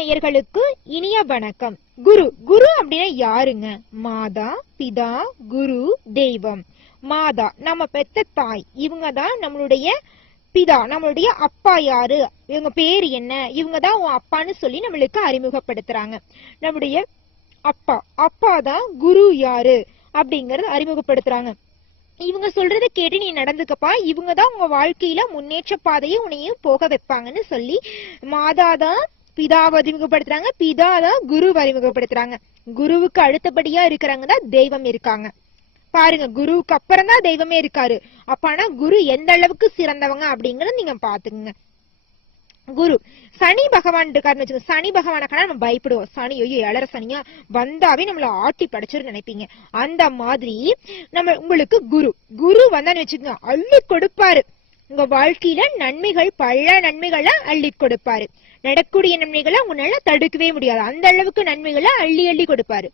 நேயர்களுக்கு இனிய வணக்கம். குரு குரு அப்படின்னா யாருங்க? மாதா பிதா குரு தெய்வம். மாதா நம்ம பெத்த தாய். இவங்க தான் நம்மளுடைய பிதா நம்மளுடைய அப்பா யாரு? இவங்க பேர் என்ன? இவங்க தான் உன் அப்பான்னு சொல்லி நம்மளுக்கு அறிமுகப்படுத்துறாங்க. நம்முடைய அப்பா அப்பா தான் குரு யாரு? அப்படிங்கறத அறிமுகப்படுத்துறாங்க. இவங்க சொல்றத கேட்டு நீ நடந்துக்கப்பா. இவங்க தான் உங்க வாழ்க்கையில முன்னேற்ற பாதையை உன்னையும் போக வைப்பாங்கன்னு சொல்லி மாதா தான் பிதாவை அறிமுகப்படுத்துறாங்க. பிதா தான் குருவை அறிமுகப்படுத்துறாங்க. குருவுக்கு அடுத்தபடியா இருக்கிறவங்க தான் தெய்வம் இருக்காங்க. பாருங்க குருவுக்கு அப்புறம் தான் தெய்வமே இருக்காரு. அப்ப ஆனா குரு எந்த அளவுக்கு சிறந்தவங்க அப்படிங்கறத நீங்க பாத்துக்கங்க குரு சனி பகவான் இருக்காருன்னு வச்சுக்கோங்க. சனி பகவானக்கான நம்ம பயப்படுவோம். சனி ஐயோ இளர சனியா? வந்தாவே நம்மள ஆட்டி படைச்சிரு நினைப்பீங்க. அந்த மாதிரி நம்ம உங்களுக்கு குரு. குரு வந்தான்னு வச்சுக்கோங்க அள்ளி கொடுப்பாரு. உங்க வாழ்க்கையில நன்மைகள் பல நன்மைகளை அள்ளி கொடுப்பாரு. நடக்கூடிய நன்மைகளை உங்களால தடுக்கவே முடியாது. அந்த அளவுக்கு நன்மைகளை அள்ளி அள்ளி கொடுப்பாரு.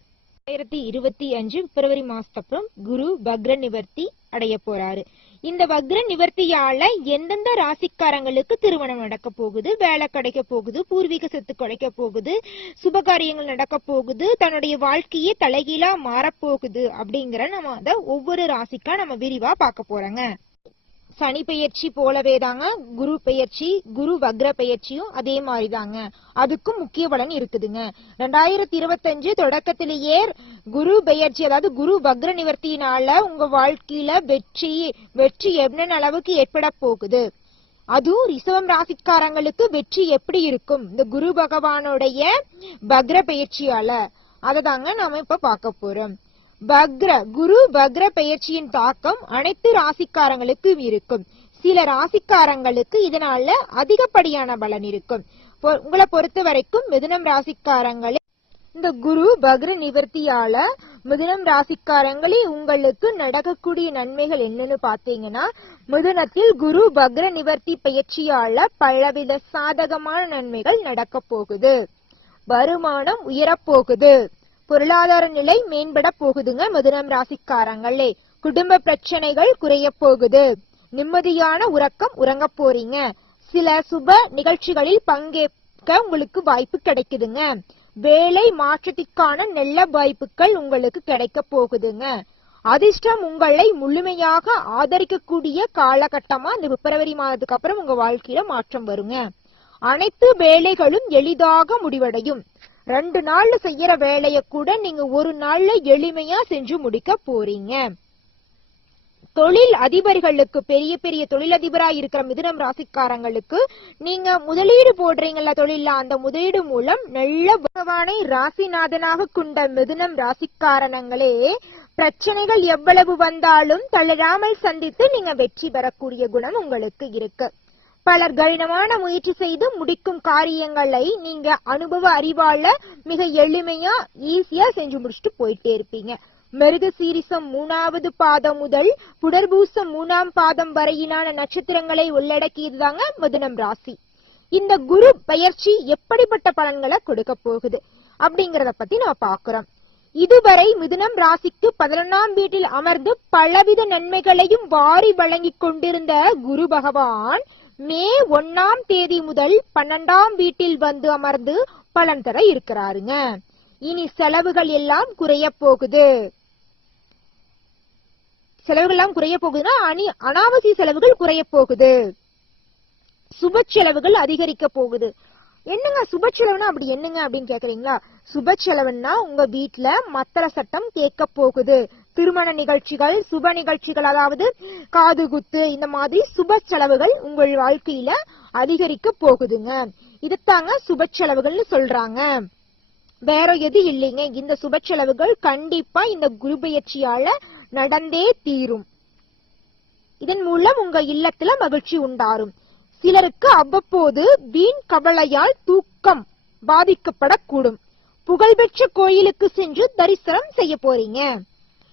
ரெண்டாயிரத்தி இருபத்தி அஞ்சு பிப்ரவரி மாசத்தப்புறம் குரு பக்ர நிவர்த்தி அடைய போறாரு. இந்த வக்ர நிவர்த்தியால எந்தெந்த ராசிக்காரங்களுக்கு திருமணம் நடக்க போகுது வேலை கிடைக்க போகுது பூர்வீக சொத்து கிடைக்க போகுது சுபகாரியங்கள் நடக்க போகுது தன்னுடைய வாழ்க்கையே தலைகீழா மாறப்போகுது அப்படிங்கிற நம்ம அதை ஒவ்வொரு ராசிக்கா நம்ம விரிவா பார்க்க போறோங்க. சனி பெயர்ச்சி போலவே தாங்க குரு பெயர்ச்சி குரு வக்ர பெயர்ச்சியும் அதே மாதிரி தாங்க. அதுக்கும் முக்கிய பலன் இருக்குதுங்க. ரெண்டாயிரத்தி இருபத்தஞ்சு தொடக்கத்திலேயே குரு பெயர்ச்சி அதாவது குரு வக்ர நிவர்த்தியினால உங்க வாழ்க்கையில வெற்றி வெற்றி என்ன அளவுக்கு ஏற்பட போகுது? அதுவும் ரிசவம் ராசிக்காரங்களுக்கு வெற்றி எப்படி இருக்கும்? இந்த குரு பகவானுடைய பக்ர பெயர்ச்சியால. அதை தாங்க நாம இப்ப பார்க்க போறோம். பக்ர குரு பக்ர பெயர்ச்சியின் தாக்கம் அனைத்து ராசிக்காரங்களுக்கும் இருக்கும். சில ராசிக்காரங்களுக்கு இதனால அதிகப்படியான பலன் இருக்கும். உங்களை பொறுத்த வரைக்கும் மிதுனம் ராசிக்காரங்களே இந்த குரு பக்ர நிவர்த்தியால மிதுனம் ராசிக்காரங்களே உங்களுக்கு நடக்கக்கூடிய நன்மைகள் என்னன்னு பாத்தீங்கன்னா மிதுனத்தில் குரு பக்ர நிவர்த்தி பயிற்சியால பலவித சாதகமான நன்மைகள் நடக்க போகுது. வருமானம் உயரப்போகுது பொருளாதார நிலை மேம்பட போகுதுங்க மிதுனம் ராசிக்காரங்களே. குடும்ப பிரச்சனைகள் குறைய போகுது. நிம்மதியான உறக்கம் உறங்க போறீங்க. சில சுப நிகழ்ச்சிகளில் பங்கேற்க உங்களுக்கு வாய்ப்பு கிடைக்குதுங்க. வேலை மாற்றத்திற்கான நல்ல வாய்ப்புகள் உங்களுக்கு கிடைக்க போகுதுங்க. அதிர்ஷ்டம் உங்களை முழுமையாக ஆதரிக்கக்கூடிய காலகட்டமா இந்த பிப்ரவரி மாதத்துக்கு அப்புறம் உங்க வாழ்க்கையில மாற்றம் வருங்க. அனைத்து வேலைகளும் எளிதாக முடிவடையும். ரெண்டு நாள்ல செய்யற வேலைய கூட நீங்க ஒரு நாள்ல எளிமையா செஞ்சு முடிக்க போறீங்க. தொழில் அதிபர்களுக்கு பெரிய பெரிய தொழிலதிபரா இருக்கிற மிதுனம் ராசிக்காரங்களுக்கு நீங்க முதலீடு போடுறீங்கல்ல தொழில அந்த முதலீடு மூலம் நல்ல பகவானை ராசிநாதனாக கொண்ட மிதுனம் ராசிக்காரணங்களே பிரச்சனைகள் எவ்வளவு வந்தாலும் தளராமல் சந்தித்து நீங்க வெற்றி பெறக்கூடிய குணம் உங்களுக்கு இருக்கு. பலர் கடினமான முயற்சி செய்து முடிக்கும் காரியங்களை நீங்க அனுபவ அறிவால மிக எளிமையா ஈஸியா செஞ்சு முடிச்சுட்டு போயிட்டே இருப்பீங்க. மிருக சீரிசம் மூணாவது பாதம் முதல் புடர்பூசம் மூணாம் பாதம் வரையிலான நட்சத்திரங்களை உள்ளடக்கியதுதாங்க மிதுனம் ராசி. இந்த குரு பயிற்சி எப்படிப்பட்ட பலன்களை கொடுக்க போகுது அப்படிங்கறத பத்தி நம்ம பாக்குறோம் இதுவரை மிதுனம் ராசிக்கு பதினொன்னாம் வீட்டில் அமர்ந்து பலவித நன்மைகளையும் வாரி வழங்கிக் கொண்டிருந்த குரு பகவான் மே ஒன்னாம் தேதி முதல் பன்னெண்டாம் வீட்டில் வந்து அமர்ந்து பலன் தர இருக்கிறாருங்க. இனி செலவுகள் எல்லாம் குறைய போகுது. செலவுகள் எல்லாம் குறைய போகுதுன்னா அணி அனாவசிய செலவுகள் குறைய போகுது. சுப செலவுகள் அதிகரிக்க போகுது. என்னங்க சுப செலவுனா அப்படி என்னங்க அப்படின்னு கேக்குறீங்களா? சுப செலவுன்னா உங்க வீட்ல மத்தள சட்டம் கேட்க போகுது. திருமண நிகழ்ச்சிகள் சுப நிகழ்ச்சிகள் அதாவது காது குத்து இந்த மாதிரி சுப செலவுகள் உங்கள் வாழ்க்கையில அதிகரிக்க போகுதுங்க. இதுதாங்க சுப செலவுகள்னு சொல்றாங்க. வேற எது இல்லைங்க. இந்த சுப செலவுகள் கண்டிப்பா இந்த குரு பயிற்சியால நடந்தே தீரும். இதன் மூலம் உங்க இல்லத்துல மகிழ்ச்சி உண்டாரும். சிலருக்கு அவ்வப்போது வீண் கவலையால் தூக்கம் பாதிக்கப்படக்கூடும். புகழ்பெற்ற கோயிலுக்கு சென்று தரிசனம் செய்ய போறீங்க.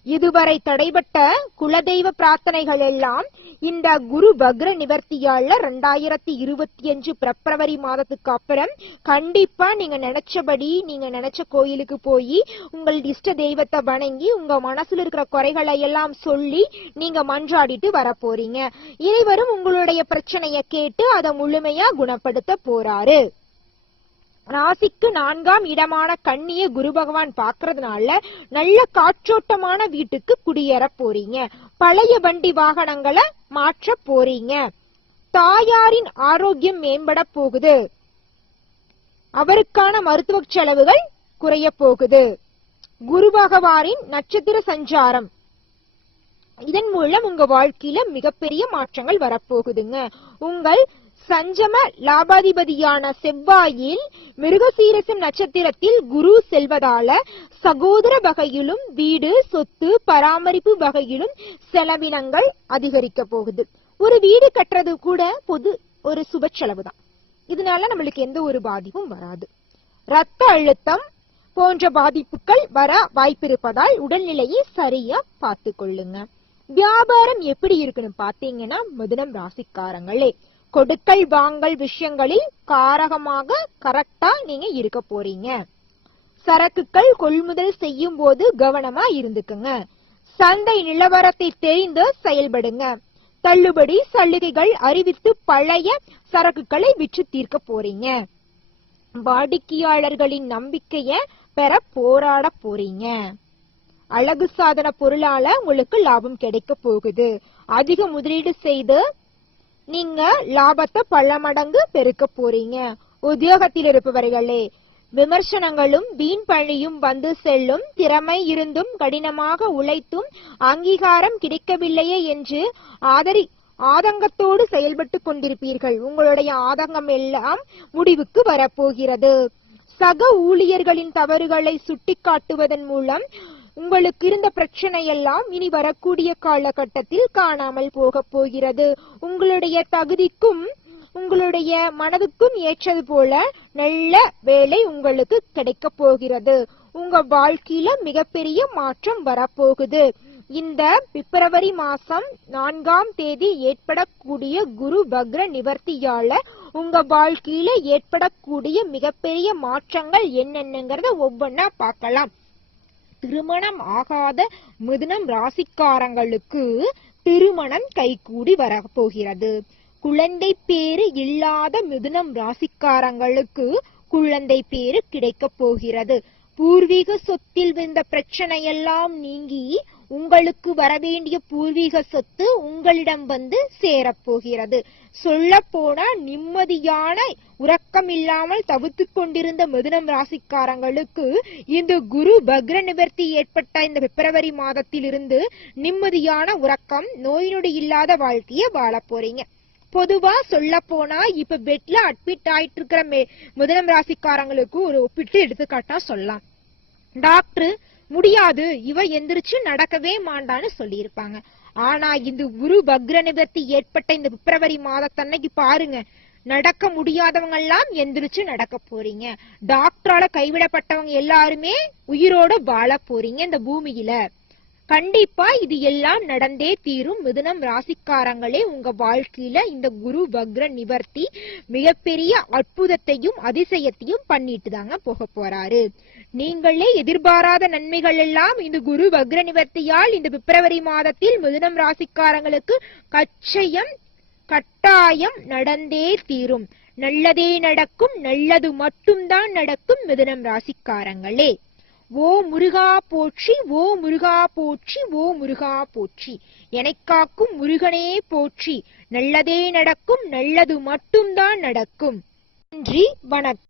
இதுவரை தடைபட்ட குலதெய்வ பிரார்த்தனைகள் எல்லாம் இந்த குரு பக்ர நிவர்த்தியால ரெண்டாயிரத்தி இருபத்தி அஞ்சு பிப்ரவரி மாதத்துக்கு அப்புறம் கண்டிப்பா நீங்க நினைச்சபடி நீங்க நினைச்ச கோயிலுக்கு போய் உங்கள் இஷ்ட தெய்வத்தை வணங்கி உங்க மனசுல இருக்கிற குறைகளை எல்லாம் சொல்லி நீங்க மன்றாடிட்டு வர போறீங்க இறைவரும் உங்களுடைய பிரச்சனையை கேட்டு அதை முழுமையா குணப்படுத்த போறாரு. ராசிக்கு நான்காம் இடமான கண்ணிய குரு பகவான் பாக்குறதுனால நல்ல காற்றோட்டமான வீட்டுக்கு குடியேற போறீங்க. பழைய வண்டி வாகனங்களை மாற்ற போறீங்க. தாயாரின் ஆரோக்கியம் மேம்பட போகுது. அவருக்கான மருத்துவ செலவுகள் குறைய போகுது. குரு பகவானின் நட்சத்திர சஞ்சாரம். இதன் மூலம் உங்க வாழ்க்கையில மிகப்பெரிய மாற்றங்கள் வரப்போகுதுங்க உங்கள் சஞ்சம லாபாதிபதியான செவ்வாயில் மிருகசீரசம் நட்சத்திரத்தில் குரு செல்வதால சகோதர வகையிலும் வீடு சொத்து பராமரிப்பு வகையிலும் செலவினங்கள் அதிகரிக்க போகுது. ஒரு வீடு கட்டுறது கூட பொது ஒரு சுப செலவு தான் இதனால நம்மளுக்கு எந்த ஒரு பாதிப்பும் வராது. ரத்த அழுத்தம் போன்ற பாதிப்புகள் வர வாய்ப்பிருப்பதால் உடல்நிலையை சரியா பார்த்து கொள்ளுங்க வியாபாரம் எப்படி இருக்குன்னு பாத்தீங்கன்னா மிதுனம் ராசிக்காரங்களே. கொடுக்கல் வாங்கல் விஷயங்களில் காரகமாக கரெக்டா நீங்க இருக்க போறீங்க. சரக்குகள் கொள்முதல் செய்யும் போது கவனமா இருந்துக்குங்க. சந்தை நிலவரத்தை தெரிந்து செயல்படுங்க. தள்ளுபடி சலுகைகள் அறிவித்து பழைய சரக்குகளை விற்று தீர்க்க போறீங்க. வாடிக்கையாளர்களின் நம்பிக்கைய பெற போராட போறீங்க. அழகு சாதன பொருளால உங்களுக்கு லாபம் கிடைக்க போகுது. அதிக முதலீடு செய்து நீங்க லாபத்தை பல மடங்கு பெருக்க போறீங்க. உத்தியோகத்தில் இருப்பவர்களே விமர்சனங்களும் வீண் பழியும் வந்து செல்லும் திறமை இருந்தும் கடினமாக உழைத்தும் அங்கீகாரம் கிடைக்கவில்லையே என்று ஆதரி ஆதங்கத்தோடு செயல்பட்டு கொண்டிருப்பீர்கள். உங்களுடைய ஆதங்கம் எல்லாம் முடிவுக்கு வரப்போகிறது. சக ஊழியர்களின் தவறுகளை சுட்டிக்காட்டுவதன் மூலம் உங்களுக்கு இருந்த பிரச்சனையெல்லாம் இனி வரக்கூடிய காலகட்டத்தில் காணாமல் போக போகிறது. உங்களுடைய தகுதிக்கும் உங்களுடைய மனதுக்கும் ஏற்றது போல நல்ல வேலை உங்களுக்கு கிடைக்க போகிறது. உங்க வாழ்க்கையில மிகப்பெரிய மாற்றம் வரப்போகுது. இந்த பிப்ரவரி மாசம் நான்காம் தேதி ஏற்படக்கூடிய குரு பக்ர நிவர்த்தியால உங்க வாழ்க்கையில ஏற்படக்கூடிய மிகப்பெரிய மாற்றங்கள் என்னென்னங்கிறத ஒவ்வொன்னா பார்க்கலாம். திருமணம் ஆகாத மிதுனம் ராசிக்காரங்களுக்கு திருமணம் கைகூடி வரப்போகிறது. குழந்தை பேரு இல்லாத மிதுனம் ராசிக்காரங்களுக்கு குழந்தை பேரு கிடைக்கப் போகிறது. பூர்வீக சொத்தில் வந்த பிரச்சனையெல்லாம் நீங்கி உங்களுக்கு வரவேண்டிய பூர்வீக சொத்து உங்களிடம் வந்து சேரப்போகிறது. சொல்ல போனா நிம்மதியான உறக்கம் இல்லாமல் தவித்துக் கொண்டிருந்த மிதுனம் ராசிக்காரங்களுக்கு இந்த குரு பக்ர நிவர்த்தி ஏற்பட்ட இந்த பிப்ரவரி மாதத்திலிருந்து நிம்மதியான உறக்கம் நோய் நொடி இல்லாத வாழ்க்கைய வாழ போறீங்க. பொதுவா சொல்ல போனா இப்ப பெட்ல அட்மிட் ஆயிட்டு இருக்கிற மதுனம் ராசிக்காரங்களுக்கு ஒரு ஒப்பிட்டு எடுத்துக்காட்டா சொல்லலாம். டாக்டர் முடியாது இவ எந்திரிச்சு நடக்கவே மாண்டான்னு சொல்லியிருப்பாங்க. ஆனா இந்த குரு பக்ர நிவர்த்தி ஏற்பட்ட இந்த பிப்ரவரி மாதத்தன்னைக்கு பாருங்க நடக்க முடியாதவங்க எல்லாம் எந்திரிச்சு நடக்க போறீங்க. டாக்டரால கைவிடப்பட்டவங்க எல்லாருமே உயிரோட வாழ போறீங்க இந்த பூமியில. கண்டிப்பா இது எல்லாம் நடந்தே தீரும். மிதுனம் ராசிக்காரங்களே உங்க வாழ்க்கையில இந்த குரு வக்ர நிவர்த்தி மிகப்பெரிய அற்புதத்தையும் அதிசயத்தையும் பண்ணிட்டு தாங்க போக போறாரு. நீங்களே எதிர்பாராத நன்மைகள் எல்லாம் இந்த குரு வக்ர நிவர்த்தியால் இந்த பிப்ரவரி மாதத்தில் மிதுனம் ராசிக்காரங்களுக்கு கச்சயம் கட்டாயம் நடந்தே தீரும். நல்லதே நடக்கும் நல்லது மட்டும்தான் நடக்கும் மிதுனம் ராசிக்காரங்களே. ஓ முருகா போற்றி ஓ முருகா போற்றி ஓ முருகா போற்றி. எனக் காக்கும் முருகனே போற்றி. நல்லதே நடக்கும் நல்லது மட்டும்தான் நடக்கும். நன்றி வணக்கம்.